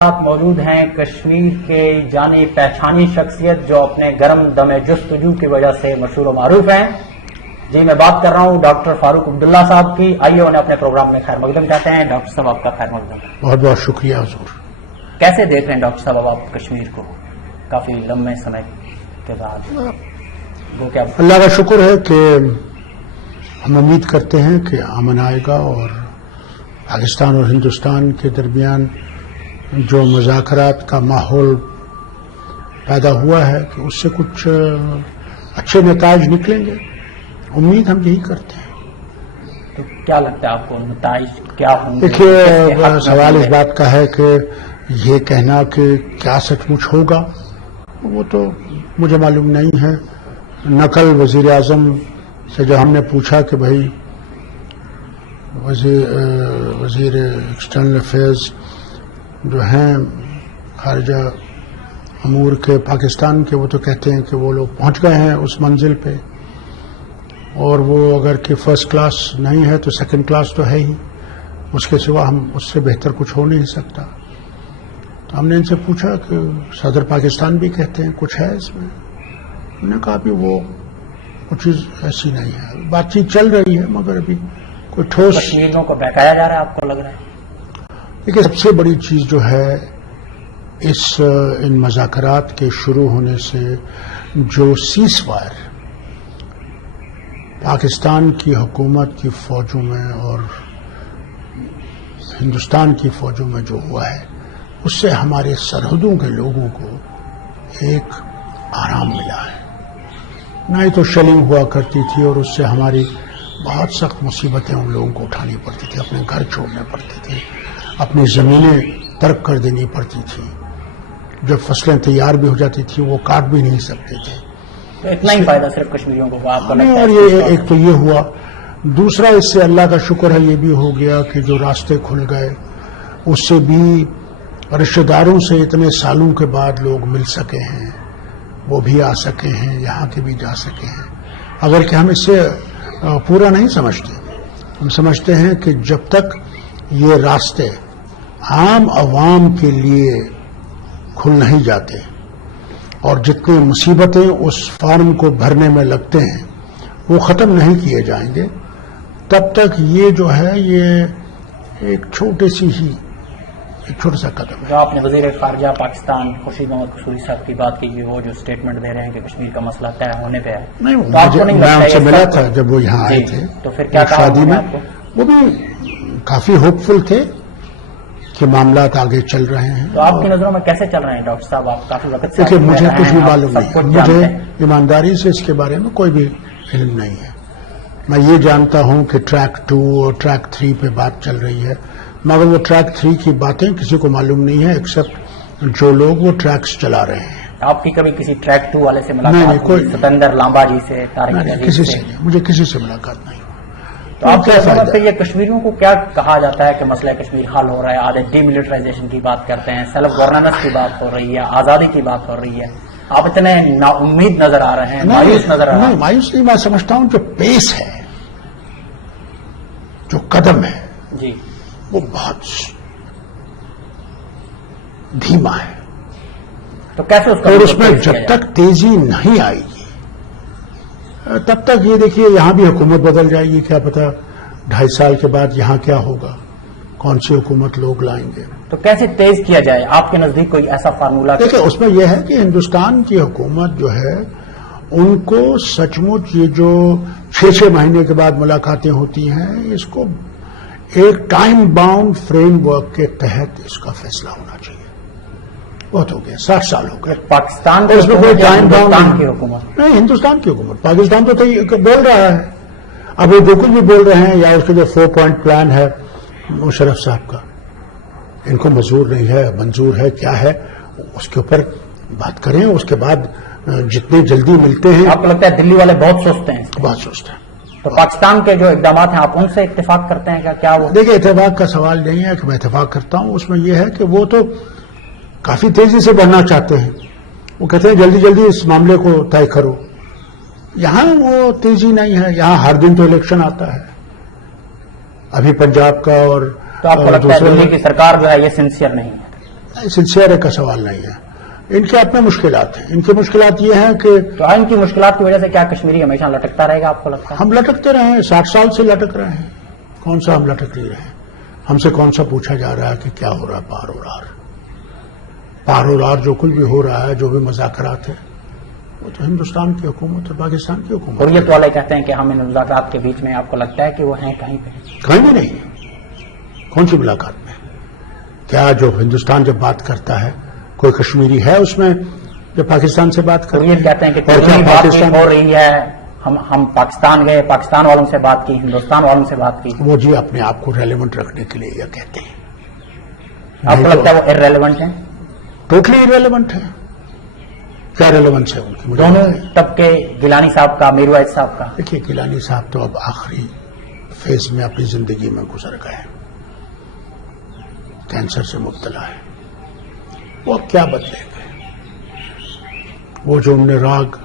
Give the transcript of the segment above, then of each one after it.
ساتھ موجود ہیں کشمیر کے جانی پہچانی شخصیت جو اپنے گرم دم جستجو کی وجہ سے مشہور و معروف ہیں. جی میں بات کر رہا ہوں ڈاکٹر فاروق عبداللہ صاحب کی. آئیے انہیں اپنے پروگرام میں خیر مقدم کہتے ہیں. ڈاکٹر صاحب آپ کا خیر مقدم. بہت بہت شکریہ حضور. کیسے دیکھ رہے ہیں ڈاکٹر صاحب اب آپ کشمیر کو کافی لمبے سمے کے بعد؟ وہ کیا اللہ کا شکر ہے کہ ہم امید کرتے ہیں کہ امن آئے گا اور پاکستان اور ہندوستان کے درمیان جو مذاکرات کا ماحول پیدا ہوا ہے کہ اس سے کچھ اچھے نتائج نکلیں گے. امید ہم یہی کرتے ہیں. تو کیا لگتا ہے آپ کو نتائج کیا ہوں گے؟ دیکھیے سوال اس بات کا ہے کہ یہ کہنا کہ کیا سچ مچ ہوگا وہ تو مجھے معلوم نہیں ہے. نقل وزیر اعظم سے جو ہم نے پوچھا کہ بھائی وزیر ایکسٹرنل افیئرز جو ہیں خارجہ امور کے پاکستان کے، وہ تو کہتے ہیں کہ وہ لوگ پہنچ گئے ہیں اس منزل پہ، اور وہ اگر کہ فرسٹ کلاس نہیں ہے تو سیکنڈ کلاس تو ہے ہی، اس کے سوا ہم اس سے بہتر کچھ ہو نہیں سکتا. تو ہم نے ان سے پوچھا کہ صدر پاکستان بھی کہتے ہیں کچھ ہے اس میں. انہوں نے کہا بھی وہ کچھ چیز ایسی نہیں ہے. بات چیت چل رہی ہے مگر ابھی کوئی ٹھوس. کشمیریوں کو بہکایا جا رہا ہے آپ کو لگ رہا ہے؟ دیکھیے سب سے بڑی چیز جو ہے ان مذاکرات کے شروع ہونے سے جو سیز فائر پاکستان کی حکومت کی فوجوں میں اور ہندوستان کی فوجوں میں جو ہوا ہے، اس سے ہمارے سرحدوں کے لوگوں کو ایک آرام ملا ہے. نہ ہی تو شیلنگ ہوا کرتی تھی اور اس سے ہماری بہت سخت مصیبتیں ان لوگوں کو اٹھانی پڑتی تھی، اپنے گھر چھوڑنے پڑتے تھے، اپنی زمینیں ترک کر دینی پڑتی تھی. جب فصلیں تیار بھی ہو جاتی تھی وہ کاٹ بھی نہیں سکتے تھے. تو اتنا ہی فائدہ صرف کشمیریوں کو آپ کو لگتا ہے؟ اور یہ ایک تو یہ ہوا. دوسرا اس سے اللہ کا شکر ہے یہ بھی ہو گیا کہ جو راستے کھل گئے اس سے بھی رشتہ داروں سے اتنے سالوں کے بعد لوگ مل سکے ہیں، وہ بھی آ سکے ہیں، یہاں کے بھی جا سکے ہیں. اگر کہ ہم اس سے پورا نہیں سمجھتے، ہم سمجھتے ہیں کہ جب تک یہ راستے عام عوام کے لیے کھل نہیں جاتے اور جتنی مصیبتیں اس فارم کو بھرنے میں لگتے ہیں وہ ختم نہیں کیے جائیں گے، تب تک یہ جو ہے یہ ایک چھوٹا سا قدم ہے. جو آپ نے وزیر خارجہ پاکستان خورشید محمد قصوری صاحب کی بات کی کہ وہ جو اسٹیٹمنٹ دے رہے ہیں کہ کشمیر کا مسئلہ طے ہونے پہ ہے، نہیں میں ان سے ملا تھا جب وہ یہاں آئے تھے تو پھر کیا شادی میں، وہ بھی کافی ہوپ فل تھے کہ معاملات آگے چل رہے ہیں. تو آپ کی نظروں میں کیسے چل رہے ہیں ڈاکٹر صاحب؟ آپ کافی وقت سے دیکھیے مجھے کچھ بھی معلوم نہیں، مجھے ایمانداری سے اس کے بارے میں کوئی بھی علم نہیں ہے. میں یہ جانتا ہوں کہ ٹریک 2 اور ٹریک 3 پہ بات چل رہی ہے، مگر وہ ٹریک 3 کی باتیں کسی کو معلوم نہیں ہے ایکسپٹ جو لوگ وہ ٹریکس چلا رہے ہیں. آپ کی کبھی کسی ٹریک 2 والے سے ملاقات ہوئی؟ ستندر لامبا جی سے، کسی سے نہیں، مجھے کسی سے ملاقات نہیں. تو آپ کیا سمجھتے ہیں یہ کشمیریوں کو کیا کہا جاتا ہے کہ مسئلہ کشمیر حل ہو رہا ہے؟ آدھے ڈی ملٹرائزیشن کی بات کرتے ہیں، سیلف گورننس کی بات ہو رہی ہے، آزادی کی بات ہو رہی ہے. آپ اتنے نا امید نظر آ رہے ہیں، مایوس نظر آ رہے ہیں. مایوس نہیں، میں سمجھتا ہوں جو پیس ہے، جو قدم ہے جی وہ بہت دھیما ہے. تو کیسے اور اس میں جب تک تیزی نہیں آئے گی تب تک یہ دیکھیے یہاں بھی حکومت بدل جائے گی. کیا پتا 2.5 سال کے بعد یہاں کیا ہوگا، کون سی حکومت لوگ لائیں گے. تو کیسے تیز کیا جائے؟ آپ کے نزدیک کوئی ایسا فارمولہ؟ دیکھیں اس میں یہ ہے کہ ہندوستان کی حکومت جو ہے ان کو سچ مچ یہ جو 6 مہینے کے بعد ملاقاتیں ہوتی ہیں، اس کو ایک ٹائم باؤنڈ فریم ورک کے تحت اس کا فیصلہ ہونا چاہیے. بہت ہو گیا، 60 سال ہو گئے. پاکستان اس میں کوئی ٹائم باؤنڈ کی حکومت نہیں، ہندوستان کی حکومت. پاکستان تو بول رہا ہے، اب وہ جو کچھ بھی بول رہے ہیں، یا اس کا جو 4 پوائنٹ پلان ہے مشرف صاحب کا، ان کو منظور ہے کیا ہے، اس کے اوپر بات کریں. اس کے بعد جتنے جلدی ملتے ہیں. آپ کو لگتا ہے دلی والے بہت سست ہیں؟ بہت سست ہیں. تو پاکستان کے جو اقدامات ہیں آپ ان سے اتفاق کرتے ہیں کیا وہ؟ دیکھیں اتفاق کا سوال نہیں ہے کہ میں اتفاق کرتا ہوں، اس میں یہ ہے کہ وہ تو کافی تیزی سے بڑھنا چاہتے ہیں. وہ کہتے ہیں جلدی جلدی اس معاملے کو طے کرو. یہاں وہ تیزی نہیں ہے. یہاں ہر دن تو الیکشن آتا ہے. ابھی پنجاب کا اور تو آپ کو لگتا ہے دلی کی سرکار جو ہے یہ سنسیئر نہیں ہے؟ सिंसियर का सवाल नहीं है। इनके अपने मुश्किलात हैं। इनकी मुश्किलात ये हैं कि तो इनकी मुश्किलात की वजह से क्या कश्मीरी हमेशा लटकता रहेगा, आपको लगता है? हम लटकते रहे हैं, 60 साल से लटक रहे हैं। कौन सा हम लटक नहीं रहे हैं? हमसे कौन सा पूछा जा रहा है कि क्या हो रहा है पार और आर? पार और आर जो कुछ भी हो रहा है, जो भी मुज़ाकरात है, वो तो हिंदुस्तान की हुकूमत और पाकिस्तान की हुकूमत। हुर्रियत वाले कहते हैं कि हम इन मुज़ाकरात के बीच में, आपको लगता है कि वो हैं कहीं पे? कहीं भी नहीं। कौन सी मुलाकात में? क्या जो हिंदुस्तान जब बात करता है, कोई कश्मीरी है उसमें जो पाकिस्तान से बात करते हुर्रियत कहते हैं कि और क्या बात पाकिस्तान हो रही है, हम पाकिस्तान गए, पाकिस्तान वालों से बात की, हिंदुस्तान वालों से बात की। वो जी अपने आप को रेलेवेंट रखने के लिए यह कहते हैं। आपको लगता है वो इररेलेवेंट है? टोटली इररेलेवेंट है। क्या रेलेवेंस है उनकी? मुझे दोनों तबके, गिलानी साहब का, मीरवाइज साहब का। देखिए, गिलानी साहब तो अब आखिरी फेज में अपनी जिंदगी में गुजर गए, कैंसर से मुब्तला है। वो अब क्या बदलेंगे? वो जो उनने राग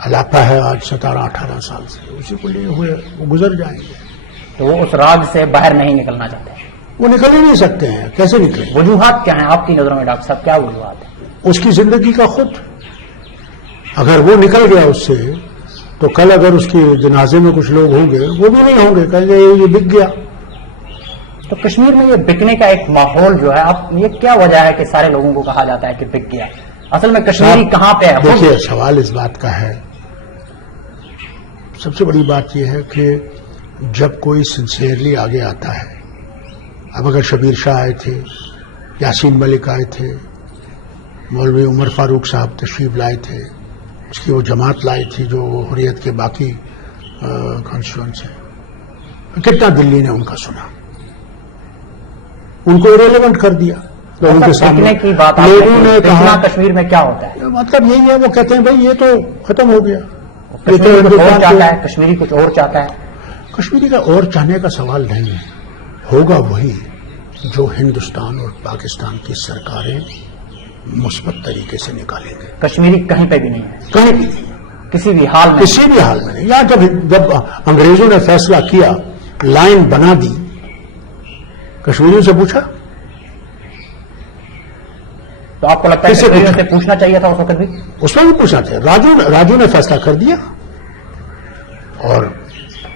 अलापा है आज 17-18 साल से, उसी को लिए हुए वो गुजर जाएंगे। तो वो उस राग से बाहर नहीं निकलना चाहते? वो निकल ही नहीं सकते हैं। कैसे निकले? वजूहात क्या हैं आपकी नजरों में डॉक्टर साहब, क्या वजूहात है? उसकी जिंदगी का खुद, अगर वो निकल गया उससे, तो कल अगर उसके जनाजे में कुछ लोग होंगे, वो भी नहीं होंगे, कहेंगे ये बिक गया। तो कश्मीर में ये बिकने का एक माहौल जो है, आप ये क्या वजह है कि सारे लोगों को कहा जाता है कि बिक गया? असल में कश्मीरी कहां पे है? देखिए, सवाल इस बात का है, सबसे बड़ी बात यह है कि जब कोई सिंसियरली आगे आता है, अब अगर शबीर शाह आए थे, यासीन मलिक आए थे, मौलवी उमर फारूक साहब तशरीफ लाए थे, उसकी वो जमात लाई थी जो हुर्रियत के बाकी कॉन्स्टिट्यूएंट्स हैं, कितना दिल्ली ने उनका सुना, उनको इरेलेवेंट कर दिया लोगों के सामने। की बात लोगों ने कहा कश्मीर में क्या होता है? मतलब यही है, वो कहते हैं भाई ये तो खत्म हो गया, ये तो कश्मीरी कुछ और हिंदुस्तान चाहता है, कश्मीरी कुछ और चाहता है। कश्मीरी का और चाहने का सवाल नहीं है, होगा वही जो हिंदुस्तान और पाकिस्तान की सरकारें मुस्बत तरीके से निकालेंगे। कश्मीरी कहीं पे भी नहीं है, कहीं भी नहीं, किसी भी हाल में। किसी भी हाल में नहीं। या जब अंग्रेजों ने फैसला किया, लाइन बना दी, कश्मीरियों से पूछा? तो आपको लगता है कश्मीरियों से पूछना चाहिए था उस वक्त भी? उसमें भी पूछना चाहिए। राजू ने फैसला कर दिया और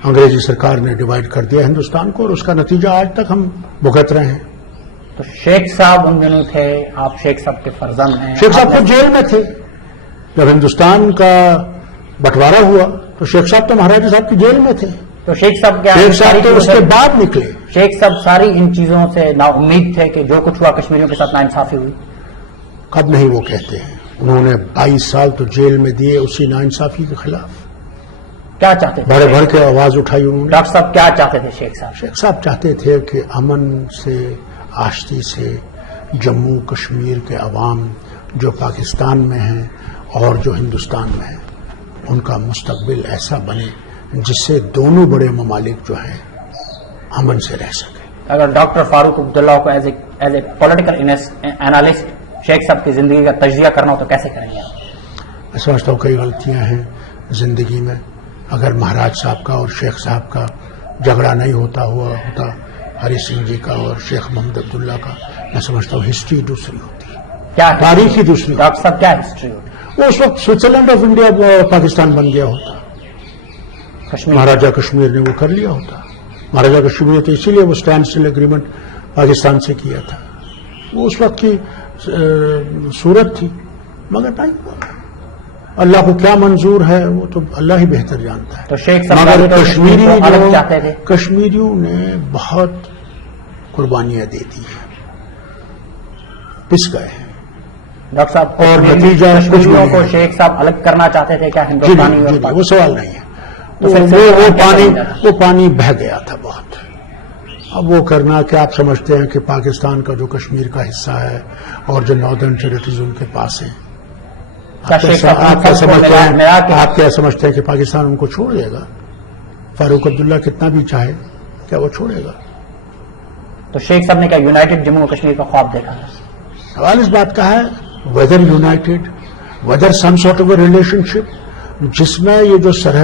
अंग्रेजी सरकार ने डिवाइड कर दिया हिंदुस्तान को, और उसका नतीजा आज तक हम भुगत रहे हैं। तो शेख साहब उन दिनों थे, आप शेख साहब के फर्जंद हैं। शेख साहब तो जेल में थे जब हिंदुस्तान का बंटवारा हुआ, तो शेख साहब तो महाराजा साहब की जेल में थे। तो शेख साहब क्या, शेख साहब तो उसके बाद निकले। शेख साहब सारी इन चीजों से ना उम्मीद थे कि जो कुछ हुआ कश्मीरियों के साथ नाइंसाफी हुई? कब नहीं वो कहते हैं, उन्होंने 22 साल तो जेल में दिए उसी नाइंसाफी के खिलाफ। क्या चाहते थे? भर भर के आवाज उठाई उन्होंने। डॉक्टर साहब क्या चाहते थे शेख साहब? शेख साहब चाहते थे कि अमन से, आश्ती से जम्मू कश्मीर के अवाम जो पाकिस्तान में हैं और जो हिंदुस्तान में हैं, उनका मुस्तकबिल ऐसा बने जिससे दोनों बड़े ममालिक जो हैं अमन से रह सके। अगर डॉक्टर फारूक अब्दुल्ला को as a political analyst Sheikh साहब की जिंदगी का तजिया करना हो तो कैसे करेंगे आप? मैं समझता हूँ कई गलतियां हैं जिंदगी में। अगर महाराज साहब का और शेख साहब का झगड़ा नहीं होता हरी सिंह जी का और शेख मोहम्मद अब्दुल्ला का, मैं समझता हूँ हिस्ट्री दूसरी होती है, क्या तारीख ही दूसरी। डॉक्टर साहब क्या हिस्ट्री होती? वो उस वक्त स्विट्जरलैंड ऑफ इंडिया पाकिस्तान बन गया होता, कश्मीर महाराजा कश्मीर ने वो कर लिया होता। महाराजा कश्मीर ने तो इसीलिए वो स्टैंड स्टिल एग्रीमेंट पाकिस्तान से किया था, वो उस वक्त की सूरत थी, मगर नहीं हुआ। अल्लाह को क्या मंजूर है वो तो अल्लाह ही बेहतर जानता है। तो शेख साहब मगर तो कश्मीरी अलग चाहते थे। कश्मीरियों ने बहुत कुर्बानियां दे दी हैं, पिस गए हैं। डॉक्टर साहब, और नतीजा कुछ भी कश्मीरियों को नहीं। शेख साहब अलग करना चाहते थे क्या जी हिंदुस्तानी नहीं, और जी नहीं, वो सवाल नहीं है। तो फिर वो पानी बह गया था बहुत। अब वो करना कि आप समझते हैं कि पाकिस्तान का जो कश्मीर का हिस्सा है और जो नॉर्दर्न टेरिटरीज उनके पास है, आप क्या समझते हैं कि पाकिस्तान उनको छोड़ देगा? फारूक अब्दुल्ला कितना भी चाहे, क्या वो छोड़ेगा? तो शेख साहब ने क्या यूनाइटेड जम्मू और कश्मीर का ख्वाब देखा है? सवाल इस बात का है, whether united, whether some sort of a relationship जिसमें ये जो सरहद